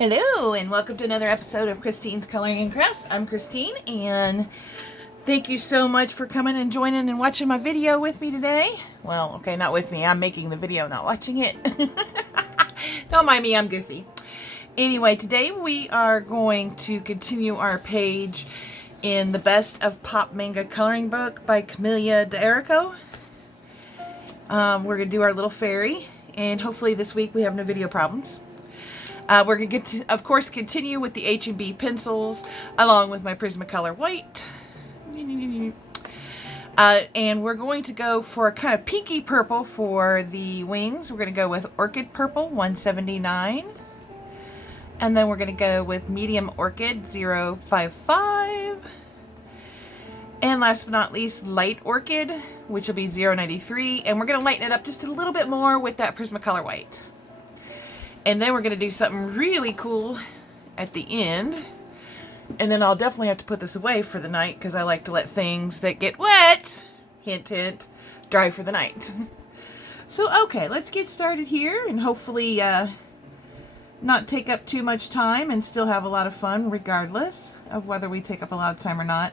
Hello and welcome to another episode of Christine's Coloring and Crafts. I'm Christine and thank you so much for coming and joining and watching my video with me today. Well, okay, not with me. I'm making the video, not watching it. Don't mind me, I'm goofy. Anyway, today we are going to continue our page in the Best of Pop Manga Coloring Book by Camelia D'Errico. We're going to do our little fairy, and hopefully this week we have no video problems. We're going to get to, of course, continue with the H&B pencils along with my Prismacolor white. And we're going to go for a kind of pinky purple for the wings. We're going to go with Orchid Purple 179. And then we're going to go with Medium Orchid 055. And last but not least, Light Orchid, which will be 093. And we're going to lighten it up just a little bit more with that Prismacolor white. And then we're going to do something really cool at the end. And then I'll definitely have to put this away for the night because I like to let things that get wet, hint, hint, dry for the night. So, okay, let's get started here and hopefully not take up too much time and still have a lot of fun regardless of whether we take up a lot of time or not.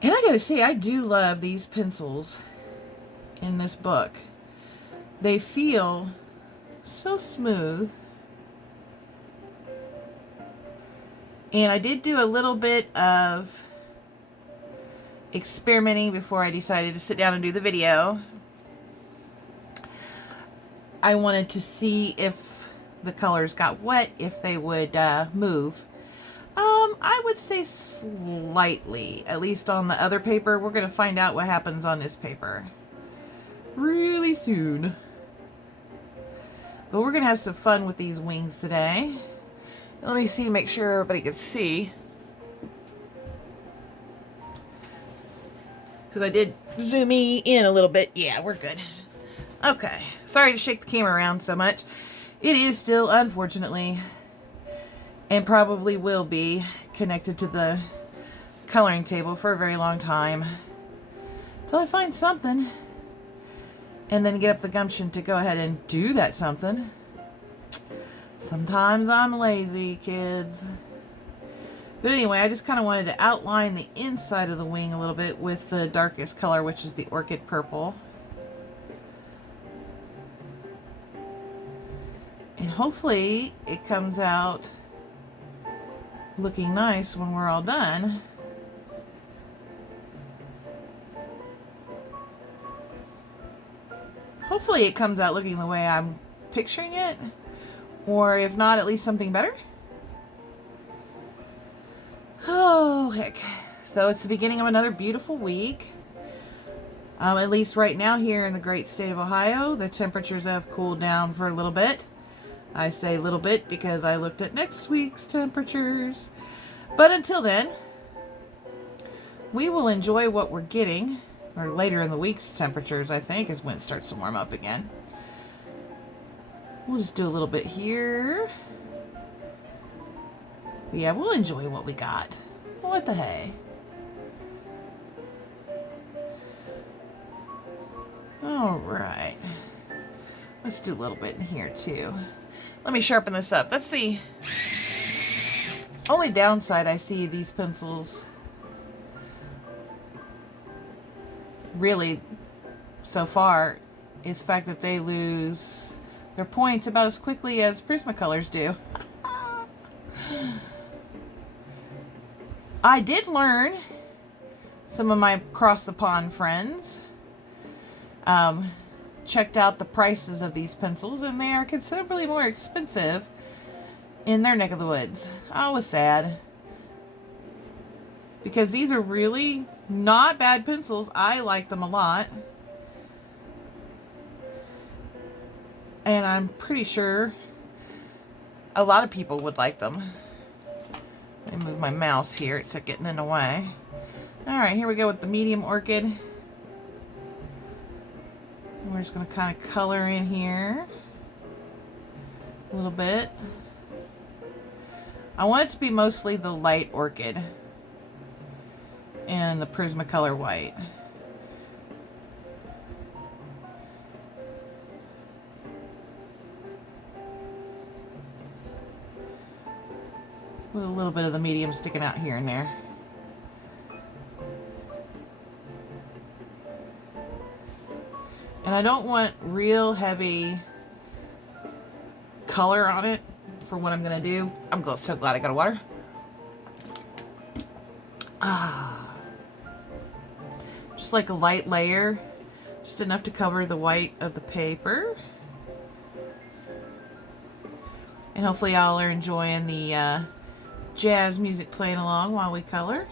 And I gotta say, I do love these pencils in this book. They feel so smooth. And I did do a little bit of experimenting before I decided to sit down and do the video. I wanted to see if the colors got wet, if they would move. I would say slightly, at least on the other paper. We're going to find out what happens on this paper really soon. But we're going to have some fun with these wings today. Let me see, make sure everybody can see. Because I did zoom in a little bit. Yeah, we're good. Okay. Sorry to shake the camera around so much. It is still, unfortunately, and probably will be, connected to the coloring table for a very long time. Until I find something. And then get up the gumption to go ahead and do that something. Sometimes I'm lazy, kids. But anyway, I just kind of wanted to outline the inside of the wing a little bit with the darkest color, which is the Orchid Purple. And hopefully it comes out looking nice when we're all done. Hopefully it comes out looking the way I'm picturing it. Or if not, at least something better. Oh, heck. So it's the beginning of another beautiful week. At least right now here in the great state of Ohio, the temperatures have cooled down for a little bit. I say little bit because I looked at next week's temperatures. But until then, we will enjoy what we're getting. Or later in the week's temperatures, I think, is when it starts to warm up again. We'll just do a little bit here. Yeah, we'll enjoy what we got. What the hey? Alright. Let's do a little bit in here, too. Let me sharpen this up. Let's see. Only downside I see these pencils really so far is the fact that they lose their points about as quickly as Prismacolors do. I did learn, some of my across the pond friends checked out the prices of these pencils, and they are considerably more expensive in their neck of the woods. I was sad because these are really not bad pencils. I like them a lot. And I'm pretty sure a lot of people would like them. Let me move my mouse here. It's getting in the way. Alright, here we go with the Medium Orchid. We're just going to kind of color in here a little bit. I want it to be mostly the Light Orchid and the Prismacolor white. with a little bit of the medium sticking out here and there. And I don't want real heavy color on it for what I'm going to do. I'm so glad I got a water. Just like a light layer, just enough to cover the white of the paper. And hopefully y'all are enjoying the jazz music playing along while we color.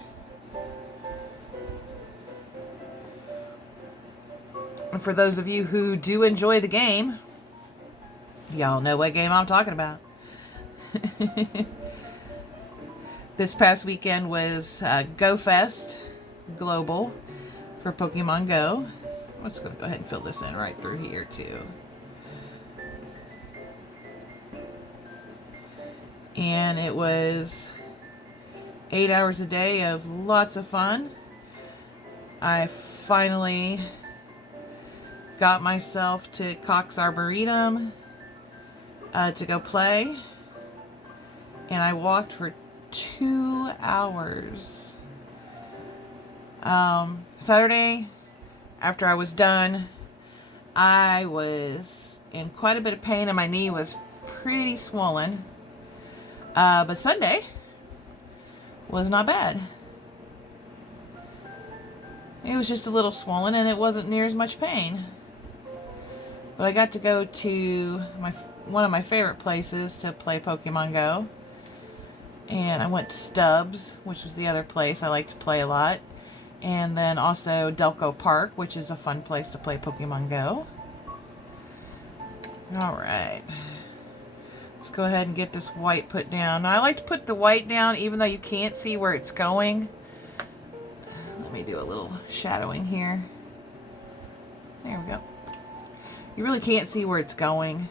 And for those of you who do enjoy the game, y'all know what game I'm talking about. This past weekend was Go Fest Global for Pokemon Go. I'm just going to go ahead and fill this in right through here too. And it was 8 hours a day of lots of fun. I finally got myself to Cox Arboretum to go play. And I walked for 2 hours. Saturday, after I was done, I was in quite a bit of pain and my knee was pretty swollen. But Sunday was not bad. It was just a little swollen and it wasn't near as much pain. But I got to go to one of my favorite places to play Pokemon Go. And I went to Stubbs, which was the other place I like to play a lot. And then also Delco Park, which is a fun place to play Pokemon Go. Alright. Let's go ahead and get this white put down. Now, I like to put the white down even though you can't see where it's going. Let me do a little shadowing here. There we go. You really can't see where it's going.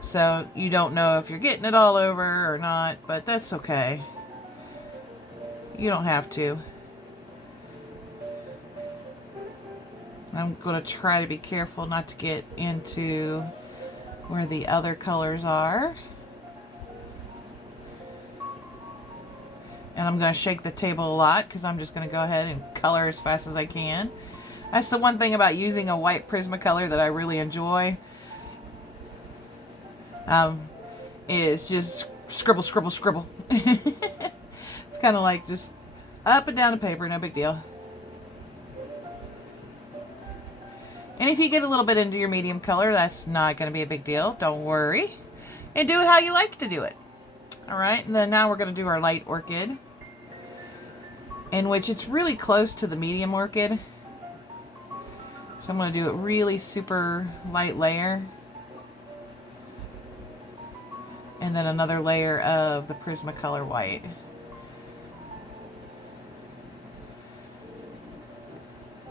So you don't know if you're getting it all over or not, but that's okay. You don't have to. I'm going to try to be careful not to get into where the other colors are. And I'm going to shake the table a lot because I'm just going to go ahead and color as fast as I can. That's the one thing about using a white Prismacolor that I really enjoy. Is just scribble, scribble, scribble. It's kind of like just up and down the paper, no big deal. And if you get a little bit into your medium color, that's not going to be a big deal. Don't worry. And do it how you like to do it. Alright, and then now we're going to do our light orchid, in which it's really close to the medium orchid. So I'm going to do it really super light layer. And then another layer of the Prismacolor white.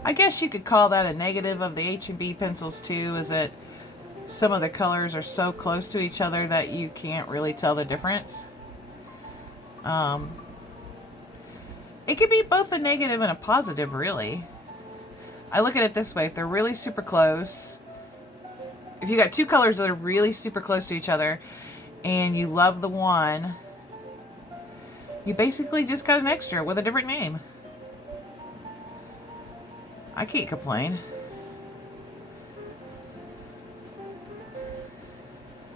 I guess you could call that a negative of the H&B pencils too, is that some of the colors are so close to each other that you can't really tell the difference. It could be both a negative and a positive, really. I look at it this way: if they're really super close, if you got two colors that are really super close to each other and you love the one, you basically just got an extra with a different name. I can't complain.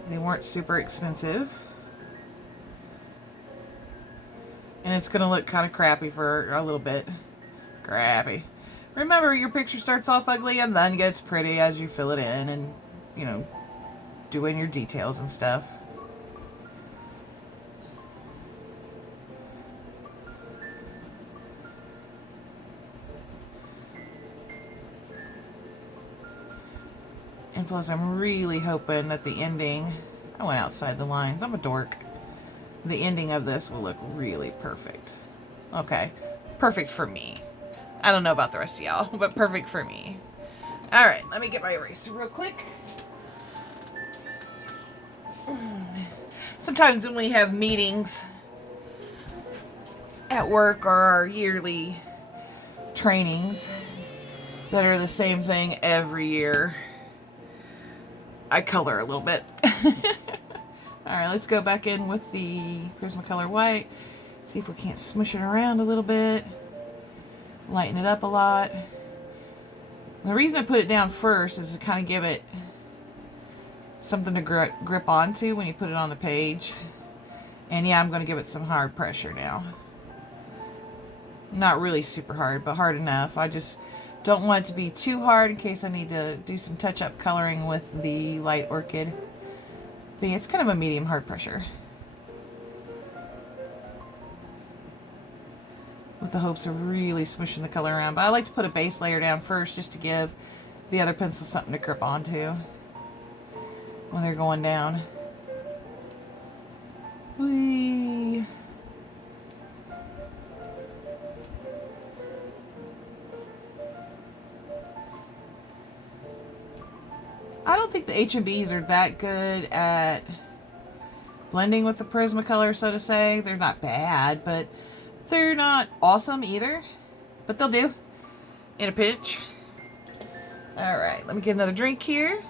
They weren't super expensive. And it's going to look kind of crappy for a little bit. Crappy. Remember, your picture starts off ugly and then gets pretty as you fill it in and, you know, do in your details and stuff. And plus, I'm really hoping that the ending... I went outside the lines. I'm a dork. The ending of this will look really perfect. Okay. Perfect for me. I don't know about the rest of y'all, but perfect for me. Alright, let me get my eraser real quick. Sometimes when we have meetings at work or our yearly trainings that are the same thing every year, I color a little bit. Alright, let's go back in with the Prismacolor white. See if we can't smush it around a little bit. Lighten it up a lot. The reason I put it down first is to kind of give it something to grip onto when you put it on the page. And yeah, I'm going to give it some hard pressure now. Not really super hard, but hard enough. I just don't want it to be too hard in case I need to do some touch-up coloring with the light orchid. But yeah, it's kind of a medium hard pressure. With the hopes of really smushing the color around. But I like to put a base layer down first just to give the other pencils something to grip onto when they're going down. Whee! I don't think the HMBs are that good at blending with the Prismacolor, so to say. They're not bad, but they're not awesome either. But they'll do in a pinch. Alright, let me get another drink here.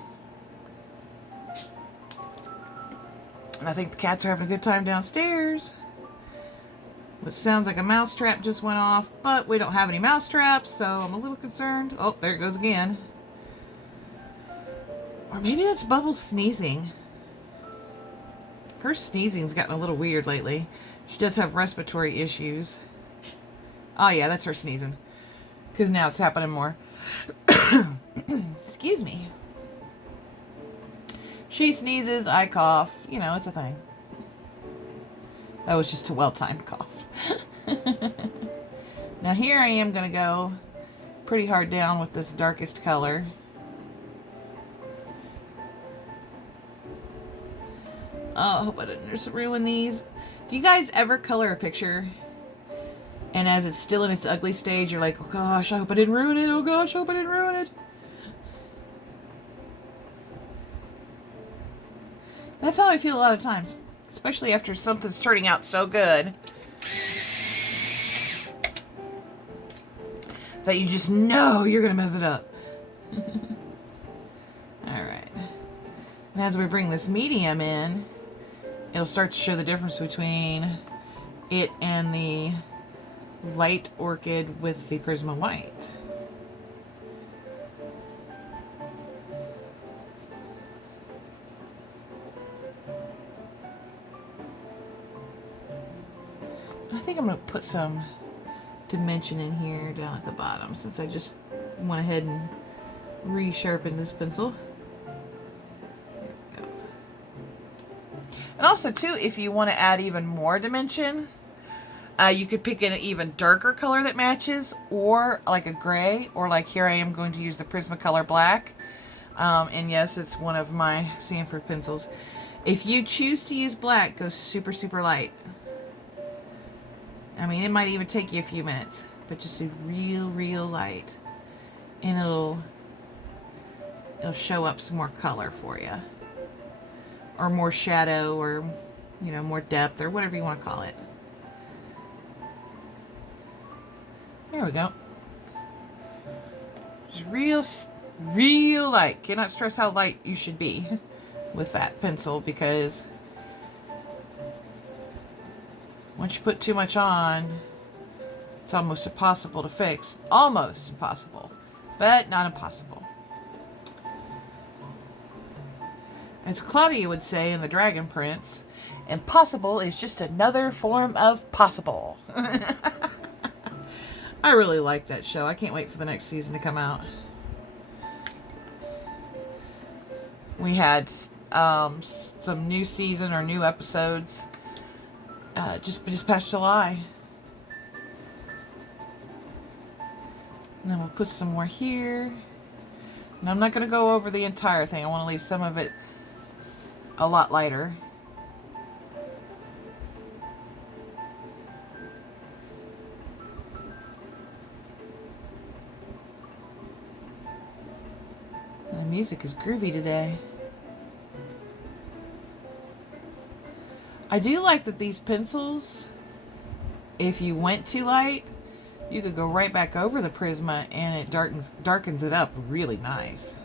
And I think the cats are having a good time downstairs. Which sounds like a mousetrap just went off, but we don't have any mousetraps, so I'm a little concerned. Oh, there it goes again. Or maybe that's Bubbles sneezing. Her sneezing's gotten a little weird lately. She does have respiratory issues. Oh yeah, that's her sneezing. Because now it's happening more. Excuse me. She sneezes, I cough. You know, it's a thing. That was just a well-timed cough. Now here I am going to go pretty hard down with this darkest color. Oh, I hope I didn't just ruin these. Do you guys ever color a picture and as it's still in its ugly stage, you're like, oh gosh, I hope I didn't ruin it. Oh gosh, I hope I didn't ruin it. That's how I feel a lot of times. Especially after something's turning out so good that you just know you're going to mess it up. Alright. And as we bring this medium in, it'll start to show the difference between it and the light orchid with the Prisma white. I think I'm going to put some dimension in here down at the bottom since I just went ahead and resharpened this pencil. And also, too, if you want to add even more dimension, you could pick an even darker color that matches, or like a gray, or like here I am going to use the Prismacolor black. And yes, it's one of my Sanford pencils. If you choose to use black, go super, super light. I mean, it might even take you a few minutes, but just do real, real light. And it'll show up some more color for you. Or more shadow, or, you know, more depth, or whatever you want to call it. There we go. Just real light. Cannot stress how light you should be with that pencil, because once you put too much on, it's almost impossible to fix. Almost impossible, but not impossible. As Claudia would say in The Dragon Prince, impossible is just another form of possible. I really like that show. I can't wait for the next season to come out. We had some new season or new episodes just past July. And then we'll put some more here. And I'm not going to go over the entire thing. I want to leave some of it a lot lighter. The music is groovy today. I do like that these pencils, if you went too light, you could go right back over the Prisma and it darkens it up really nice.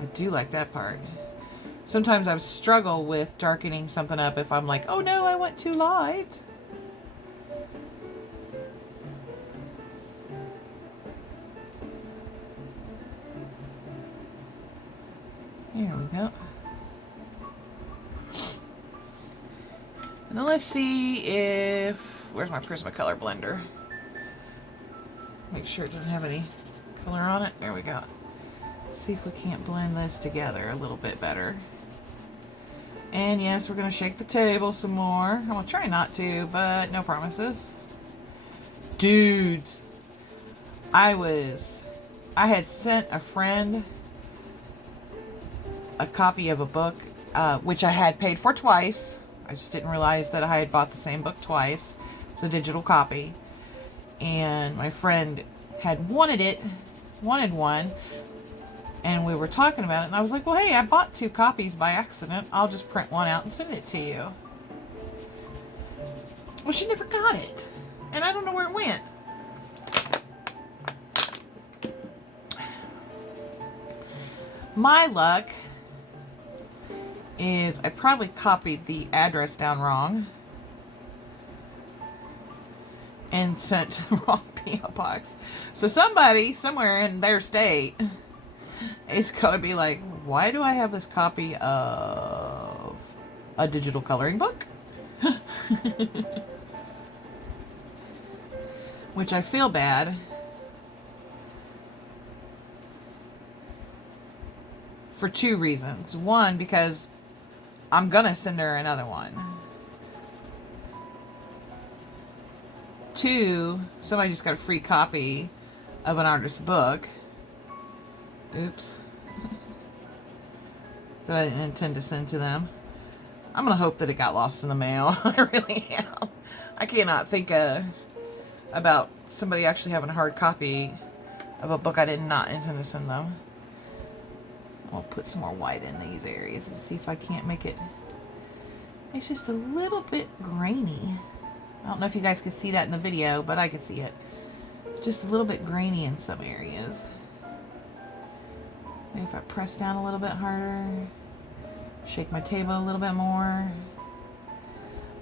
I do like that part. Sometimes I struggle with darkening something up if I'm like, oh no, I went too light. There we go. And then let's see if, where's my Prismacolor blender? Make sure it doesn't have any color on it. There we go. See if we can't blend this together a little bit better. And yes, we're going to shake the table some more. I'm going to try not to, but no promises. Dudes, I had sent a friend a copy of a book, which I had paid for twice. I just didn't realize that I had bought the same book twice. It's a digital copy. And my friend had wanted one. And we were talking about it, and I was like, well, hey, I bought 2 copies by accident. I'll just print one out and send it to you. Well, she never got it. And I don't know where it went. My luck is I probably copied the address down wrong and sent to the wrong P.O. box. So somebody, somewhere in their state, is going to be like, why do I have this copy of a digital coloring book? Which I feel bad. For 2 reasons. One, because I'm going to send her another one. 2, somebody just got a free copy of an artist's book. Oops. That I didn't intend to send to them. I'm going to hope that it got lost in the mail. I really am. I cannot think about somebody actually having a hard copy of a book I did not intend to send them. I'll put some more white in these areas and see if I can't make it. It's just a little bit grainy. I don't know if you guys can see that in the video, but I can see it. Just a little bit grainy in some areas. Maybe if I press down a little bit harder, shake my table a little bit more.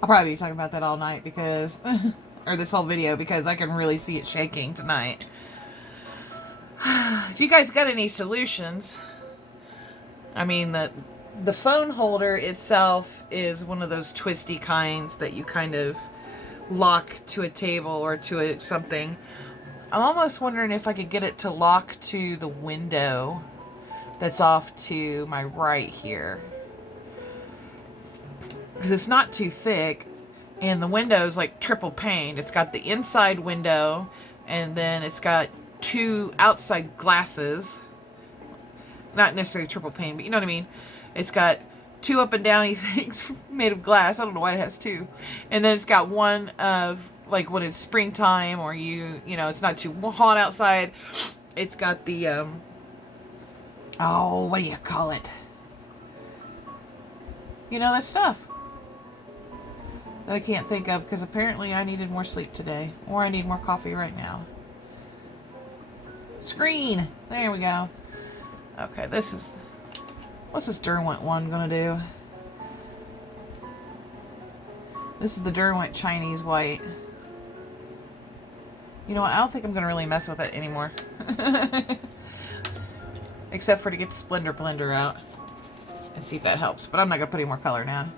I'll probably be talking about that all night because, or this whole video, because I can really see it shaking tonight. If you guys got any solutions, I mean, the phone holder itself is one of those twisty kinds that you kind of lock to a table or to something. I'm almost wondering if I could get it to lock to the window that's off to my right here. Because it's not too thick, and the window is like triple paned. It's got the inside window, and then it's got 2 outside glasses. Not necessarily triple pane, but you know what I mean. It's got 2 up and downy things made of glass. I don't know why it has 2. And then it's got one of, like, when it's springtime or you know, it's not too hot outside. It's got the, oh, what do you call it? You know, that stuff that I can't think of because apparently I needed more sleep today. Or I need more coffee right now. Screen! There we go. Okay, this is... What's this Derwent one gonna do? This is the Derwent Chinese White. You know what? I don't think I'm gonna really mess with it anymore. Except for to get the Splendor Blender out. And see if that helps. But I'm not gonna put any more color down.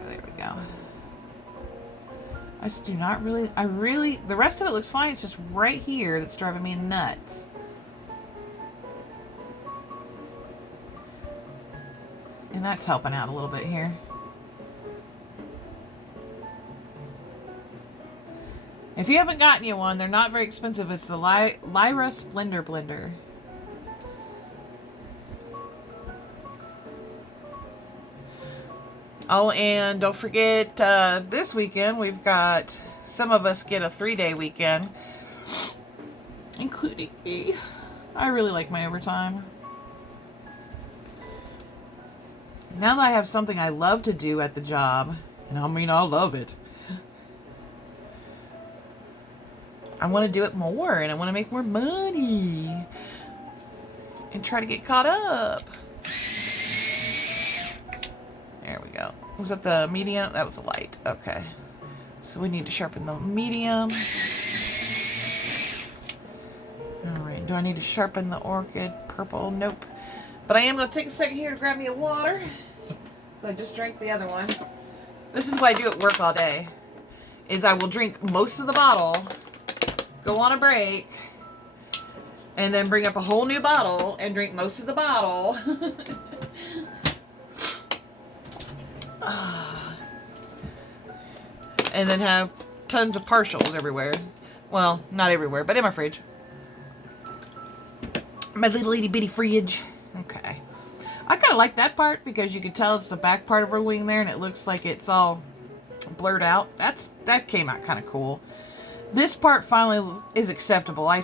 Okay, there we go. I just do not really... the rest of it looks fine. It's just right here that's driving me nuts. And that's helping out a little bit here. If you haven't gotten you one, they're not very expensive. It's the Lyra Splendor Blender. Oh, and don't forget, this weekend we've got, some of us get a 3-day weekend, including me. I really like my overtime. Now that I have something I love to do at the job, and I mean, I love it, I want to do it more, and I want to make more money, and try to get caught up. Was that the medium? That was a light. Okay. So we need to sharpen the medium. Alright, do I need to sharpen the orchid purple? Nope. But I am going to take a second here to grab me a water. So I just drank the other one. This is what I do at work all day. Is I will drink most of the bottle, go on a break, and then bring up a whole new bottle and drink most of the bottle. And then have tons of partials everywhere. Well, not everywhere, but in my fridge. My little itty bitty fridge. Okay. I kind of like that part because you can tell it's the back part of her wing there and it looks like it's all blurred out. That came out kind of cool. This part finally is acceptable. I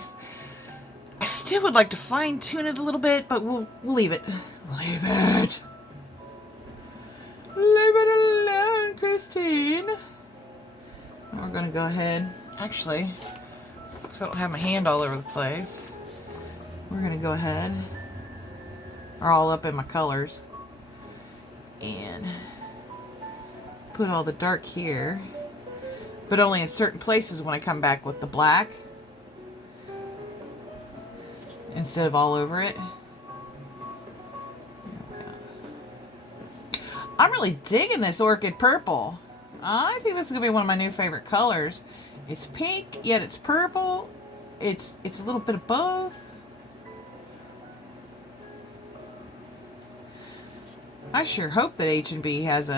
still would like to fine tune it a little bit, but we'll leave it. Leave it. Leave it alone, Christine. We're going to go ahead, actually, because I don't have my hand all over the place, we're going to go ahead, or all up in my colors, and put all the dark here, but only in certain places when I come back with the black, instead of all over it. I'm really digging this orchid purple. I think this is going to be one of my new favorite colors. It's pink, yet it's purple. It's a little bit of both. I sure hope that H&B has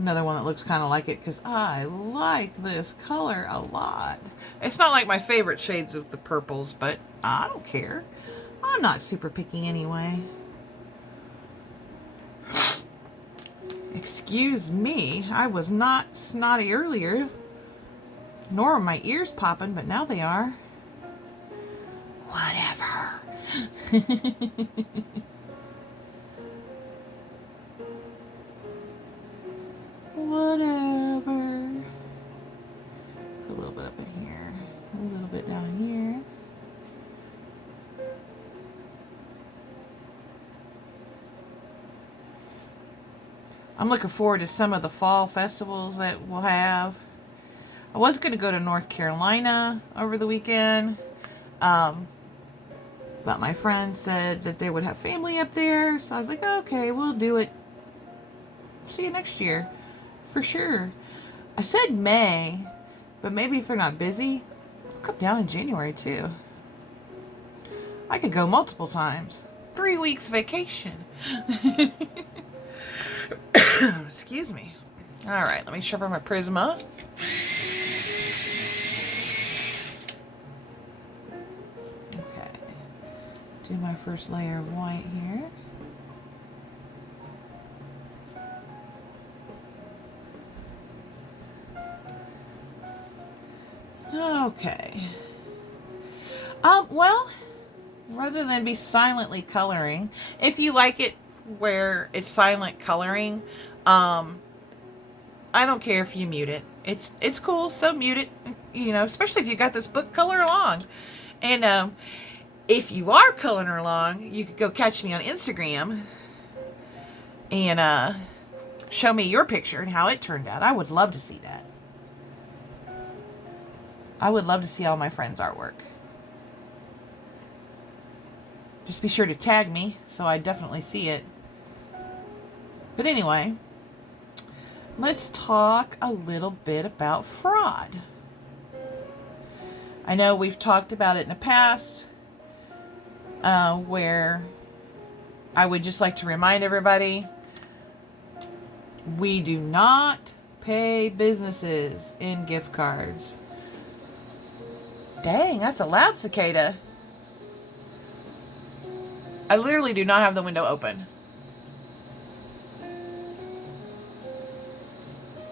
another one that looks kind of like it, because I like this color a lot. It's not like my favorite shades of the purples, but I don't care. I'm not super picky anyway. Excuse me, I was not snotty earlier, nor are my ears popping, but now they are. Whatever. Whatever. Put a little bit up in here, a little bit down in here. I'm looking forward to some of the fall festivals that we'll have. I was going to go to North Carolina over the weekend, but my friend said that they would have family up there, so I was like, okay, we'll do it. See you next year, for sure. I said May, but maybe if they're not busy, I'll come down in January too. I could go multiple times. 3 weeks vacation. Excuse me. Alright, let me sharpen my Prisma. Okay. Do my first layer of white here. Okay. Well, rather than be silently coloring, if you like it where it's silent coloring, I don't care if you mute it. It's cool, so mute it, you know, especially if you got this book color along. And if you are coloring along, you could go catch me on Instagram and show me your picture and how it turned out. I would love to see that. I would love to see all my friends' artwork. Just be sure to tag me so I definitely see it. But anyway, let's talk a little bit about fraud. I know we've talked about it in the past, where I would just like to remind everybody, we do not pay businesses in gift cards. Dang, that's a loud cicada. I literally do not have the window open.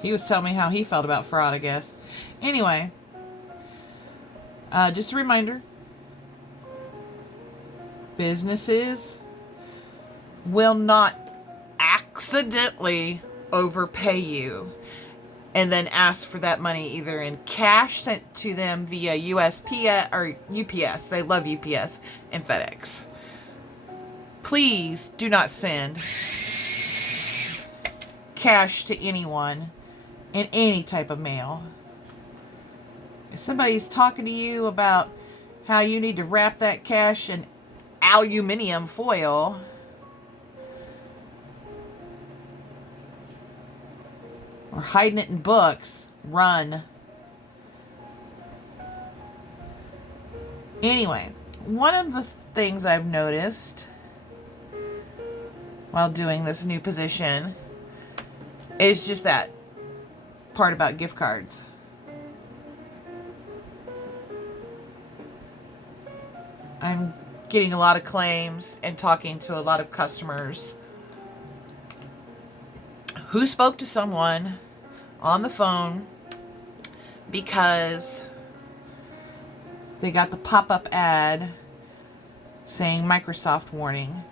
He was telling me how he felt about fraud, I guess. Anyway, just a reminder, businesses will not accidentally overpay you and then ask for that money either in cash sent to them via USPS or UPS. They love UPS and FedEx. Please do not send cash to anyone in any type of mail. If somebody's talking to you about how you need to wrap that cash in aluminum foil, or hiding it in books, run. Anyway, one of the things I've noticed while doing this new position is just that part about gift cards. I'm getting a lot of claims and talking to a lot of customers who spoke to someone on the phone because they got the pop-up ad saying Microsoft warning.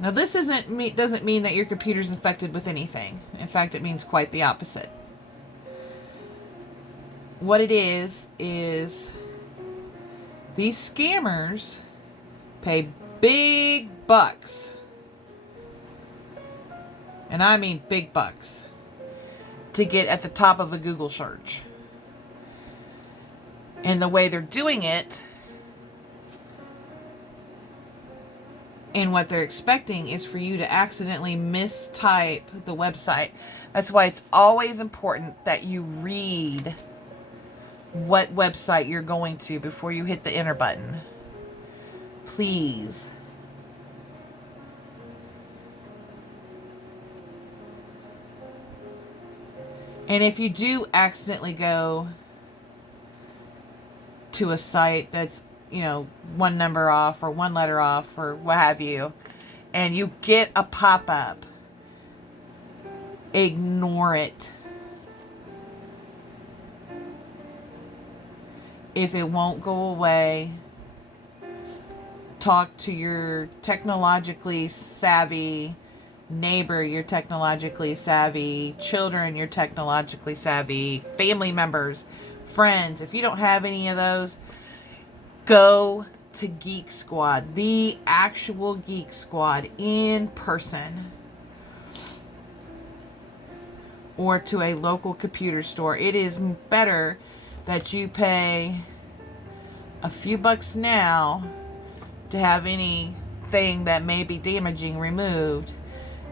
Now this doesn't mean that your computer's infected with anything. In fact, it means quite the opposite. What it is these scammers pay big bucks, and I mean big bucks, to get at the top of a Google search. And the way they're doing it, and what they're expecting, is for you to accidentally mistype the website. That's why it's always important that you read what website you're going to before you hit the enter button. Please. And if you do accidentally go to a site that's, one number off or one letter off or what have you, and you get a pop-up, ignore it. If it won't go away, talk to your technologically savvy neighbor, your technologically savvy children, your technologically savvy family members, friends. If you don't have any of those, go to Geek Squad, the actual Geek Squad in person, or to a local computer store. It is better that you pay a few bucks now to have anything that may be damaging removed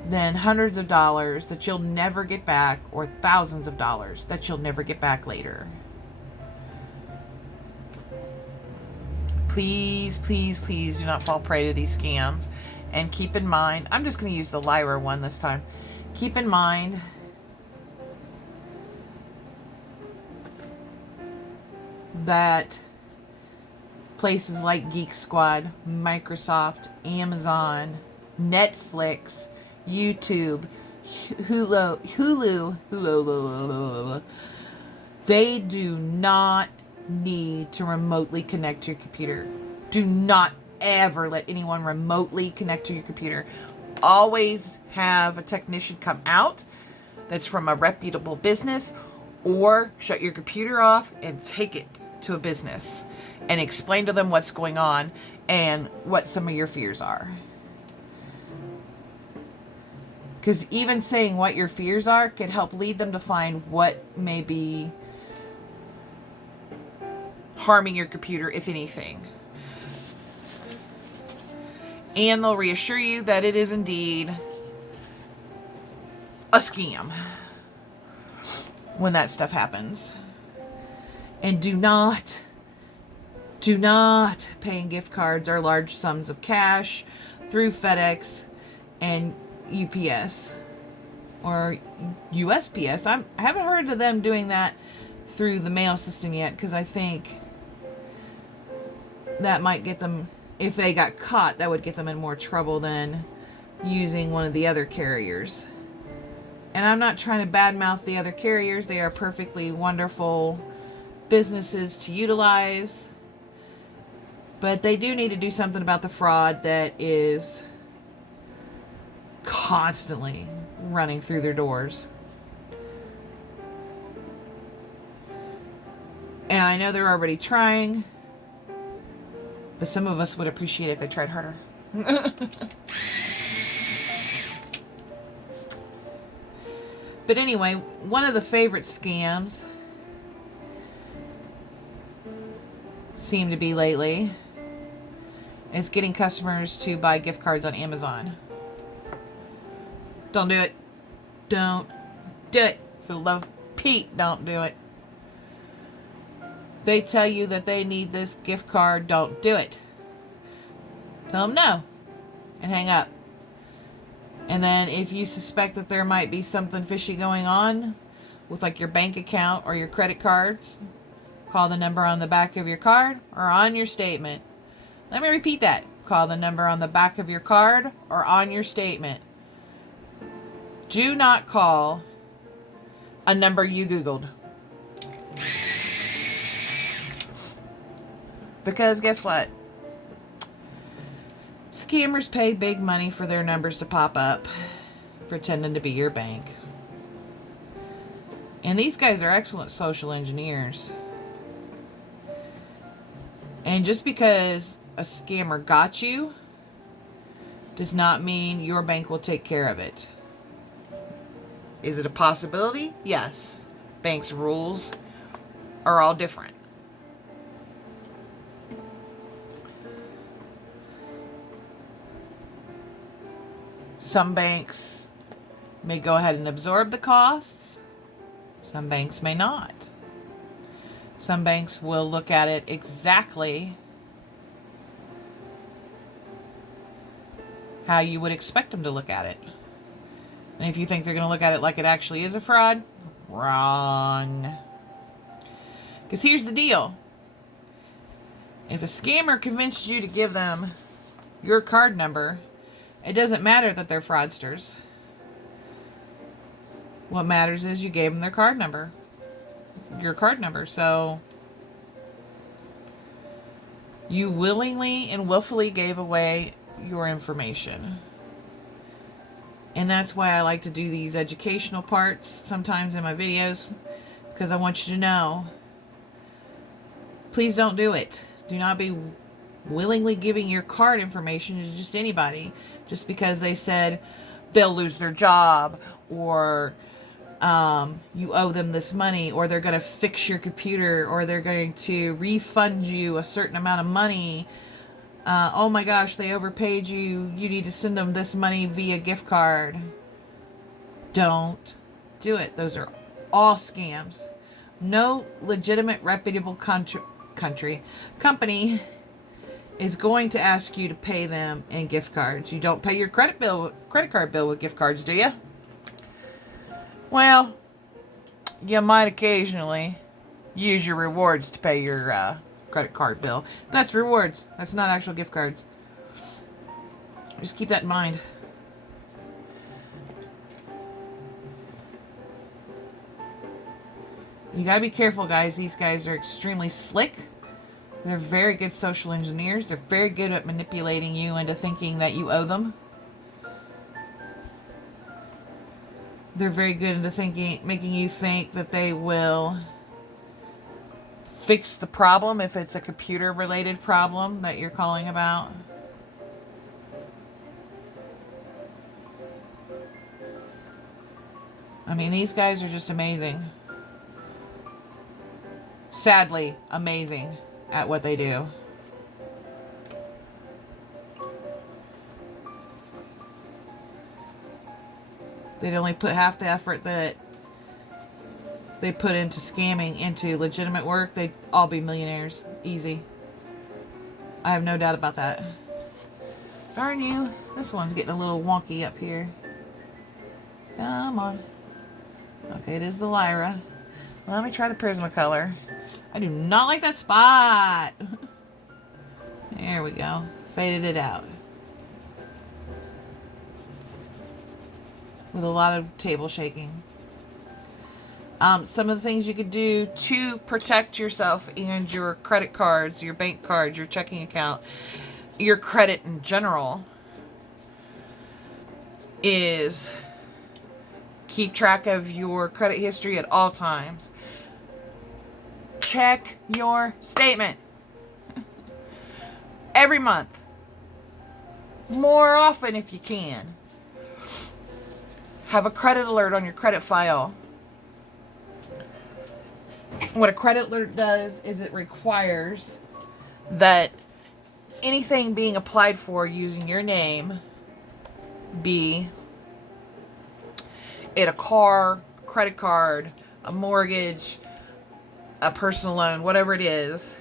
than hundreds of dollars that you'll never get back, or thousands of dollars that you'll never get back later. Please, please, please do not fall prey to these scams. And keep in mind, I'm just going to use the Lyra one this time. Keep in mind that places like Geek Squad, Microsoft, Amazon, Netflix, YouTube, Hulu, they do not need to remotely connect to your computer. Do not ever let anyone remotely connect to your computer. Always have a technician come out that's from a reputable business, or shut your computer off and take it to a business and explain to them what's going on and what some of your fears are. Because even saying what your fears are can help lead them to find what may be harming your computer, if anything. And they'll reassure you that it is indeed a scam when that stuff happens. And do not pay in gift cards or large sums of cash through FedEx and UPS or USPS. I haven't heard of them doing that through the mail system yet, because I think that might get them, if they got caught, that would get them in more trouble than using one of the other carriers. And I'm not trying to badmouth the other carriers. They are perfectly wonderful businesses to utilize. But they do need to do something about the fraud that is constantly running through their doors. And I know they're already trying, but some of us would appreciate it if they tried harder. But anyway, one of the favorite scams seem to be lately is getting customers to buy gift cards on Amazon. Don't do it. Don't do it. For the love of Pete, don't do it. They tell you that they need this gift card, don't do it. Tell them no and hang up. And then if you suspect that there might be something fishy going on with like your bank account or your credit cards, call the number on the back of your card or on your statement. Let me repeat that. Call the number on the back of your card or on your statement. Do not call a number you Googled. Because guess what? Scammers pay big money for their numbers to pop up, pretending to be your bank. And these guys are excellent social engineers. And just because a scammer got you does not mean your bank will take care of it. Is it a possibility? Yes. Banks' rules are all different. Some banks may go ahead and absorb the costs. Some banks may not. Some banks will look at it exactly how you would expect them to look at it. And if you think they're going to look at it like it actually is a fraud, wrong. Because here's the deal. If a scammer convinced you to give them your card number, it doesn't matter that they're fraudsters. What matters is you gave them their card number. Your card number. So you willingly and willfully gave away your information. And that's why I like to do these educational parts sometimes in my videos, because I want you to know, please don't do it. Do not be willingly giving your card information to just anybody just because they said they'll lose their job, or you owe them this money, or they're going to fix your computer, or they're going to refund you a certain amount of money. Oh my gosh, they overpaid you. You need to send them this money via gift card. Don't do it. Those are all scams. No legitimate, reputable company is going to ask you to pay them in gift cards. You don't pay your credit card bill with gift cards, do you? Well, you might occasionally use your rewards to pay your credit card bill. That's rewards. That's not actual gift cards. Just keep that in mind. You gotta be careful, guys. These guys are extremely slick. They're very good social engineers. They're very good at manipulating you into thinking that you owe them. They're very good into making you think that they will fix the problem if it's a computer-related problem that you're calling about. I mean, these guys are just amazing. Sadly, amazing at what they do. They'd only put half the effort that they put into scamming into legitimate work, they'd all be millionaires. Easy. I have no doubt about that. Darn you. This one's getting a little wonky up here. Come on. Okay, it is the Lyra. Well, let me try the Prismacolor. I do not like that spot. There we go. Faded it out. With a lot of table shaking. Some of the things you could do to protect yourself and your credit cards, your bank card, your checking account, your credit in general, is keep track of your credit history at all times. Check your statement every month. more often if you can. Have a credit alert on your credit file. What a credit alert does is it requires that anything being applied for using your name, be it a car, credit card, a mortgage, a personal loan, whatever it is,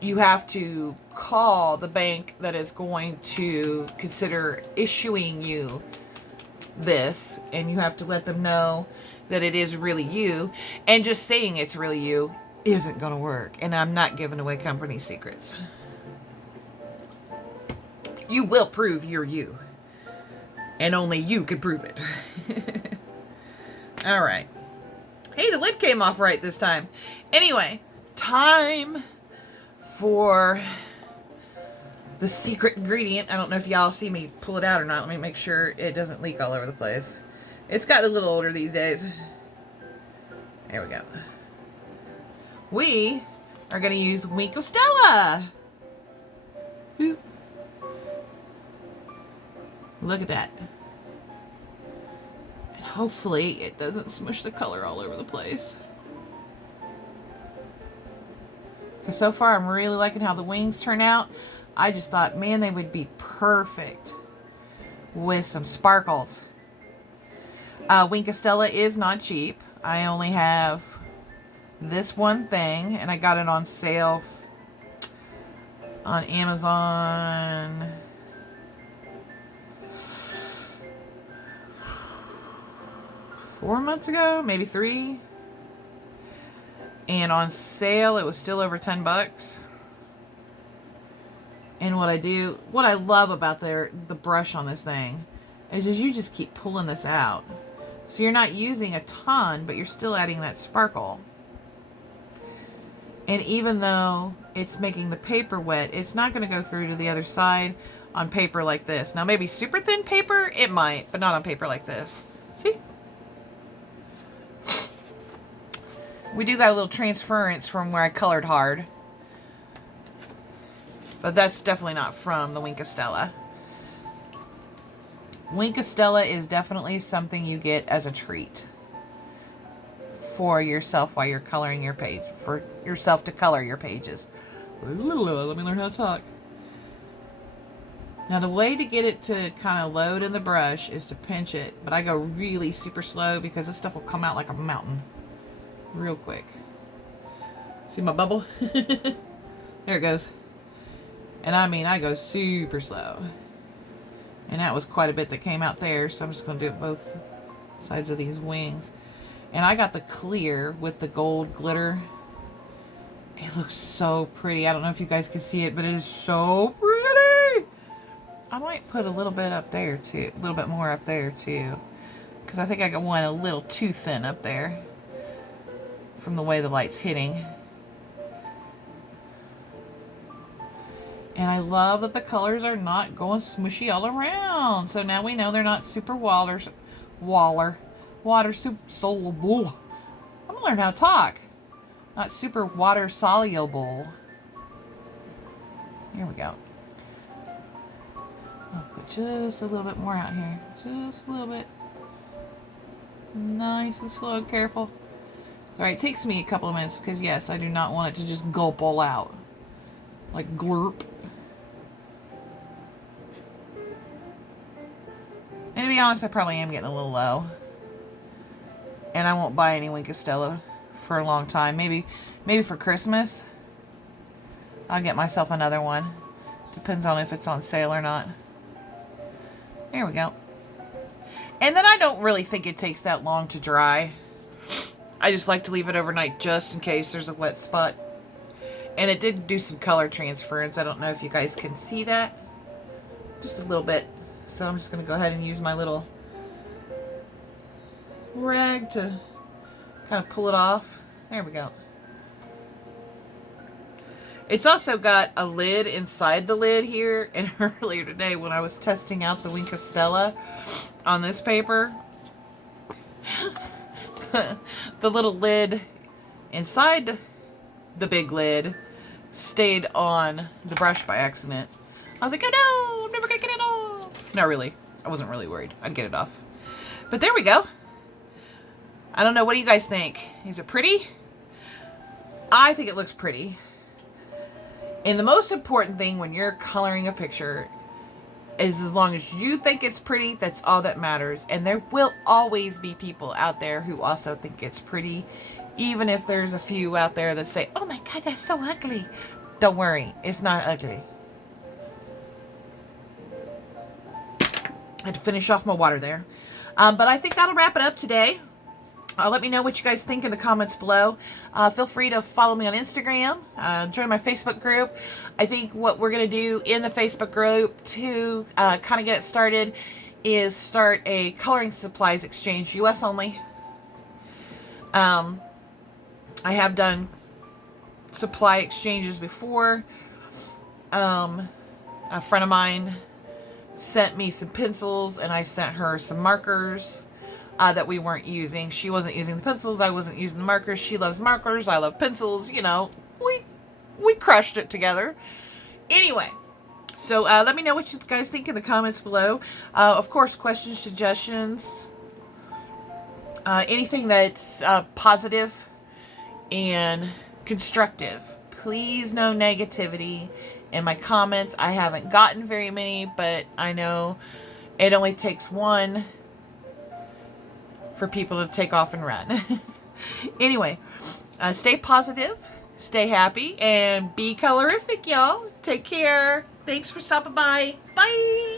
you have to call the bank that is going to consider issuing you this, and you have to let them know that it is really you. And just saying it's really you isn't going to work. And I'm not giving away company secrets. You will prove you're you. And only you can prove it. All right. Hey, the lid came off right this time. Anyway, time for the secret ingredient. I don't know if y'all see me pull it out or not. Let me make sure it doesn't leak all over the place. It's gotten a little older these days. There we go. We are going to use Wink of Stella. Boop. Look at that. And hopefully it doesn't smush the color all over the place. Because so far I'm really liking how the wings turn out. I just thought, man, they would be perfect with some sparkles. Wink of Stella is not cheap. I only have this one thing, and I got it on sale on Amazon. Four months ago, maybe 3. And on sale, it was still over $10. And what I love about the brush on this thing is you just keep pulling this out. So you're not using a ton, but you're still adding that sparkle. And even though it's making the paper wet, it's not going to go through to the other side on paper like this. Now maybe super thin paper, it might, but not on paper like this. See? We do got a little transference from where I colored hard. But that's definitely not from the Wink of Stella. Wink of Stella is definitely something you get as a treat for yourself while you're coloring your page. For yourself to color your pages. Let me learn how to talk. Now the way to get it to kind of load in the brush is to pinch it. But I go really super slow because this stuff will come out like a mountain. Real quick. See my bubble? There it goes. And I mean, I go super slow. And that was quite a bit that came out there, so I'm just going to do it both sides of these wings. And I got the clear with the gold glitter. It looks so pretty. I don't know if you guys can see it, but it is so pretty. I might put a little bit up there too. A little bit more up there too. Because I think I got one a little too thin up there. From the way the light's hitting. And I love that the colors are not going smushy all around. So now we know they're not super water super soluble. I'm gonna learn how to talk. Not super water soluble. Here we go. I'll put just a little bit more out here. Just a little bit. Nice and slow and careful. Sorry, it takes me a couple of minutes because yes, I do not want it to just gulp all out. Like glurp. And to be honest, I probably am getting a little low. And I won't buy any Wink of Stella for a long time. Maybe for Christmas. I'll get myself another one. Depends on if it's on sale or not. There we go. And then I don't really think it takes that long to dry. I just like to leave it overnight just in case there's a wet spot. And it did do some color transference. I don't know if you guys can see that. Just a little bit. So I'm just going to go ahead and use my little rag to kind of pull it off. There we go. It's also got a lid inside the lid here. And earlier today when I was testing out the Wink of Stella on this paper, the little lid inside the big lid stayed on the brush by accident. I was like, oh no, I'm never gonna get it off. Not really. I wasn't really worried. I'd get it off. But there we go. I don't know. What do you guys think? Is it pretty? I think it looks pretty. And the most important thing when you're coloring a picture is as long as you think it's pretty, that's all that matters. And there will always be people out there who also think it's pretty. Even if there's a few out there that say, oh my God, that's so ugly. Don't worry. It's not ugly. I had to finish off my water there. But I think that'll wrap it up today. Let me know what you guys think in the comments below. Feel free to follow me on Instagram. Join my Facebook group. I think what we're going to do in the Facebook group to kind of get it started is start a coloring supplies exchange, US only. I have done supply exchanges before. A friend of mine sent me some pencils and I sent her some markers that we weren't using. She wasn't using the pencils. I wasn't using the markers. She loves markers. I love pencils. You know, we crushed it together. Anyway, so let me know what you guys think in the comments below. Of course, questions, suggestions, anything that's positive and constructive. Please, no negativity in my comments. I haven't gotten very many, but I know it only takes one for people to take off and run. Anyway, stay positive, stay happy, and be colorific, y'all. Take care. Thanks for stopping by. Bye.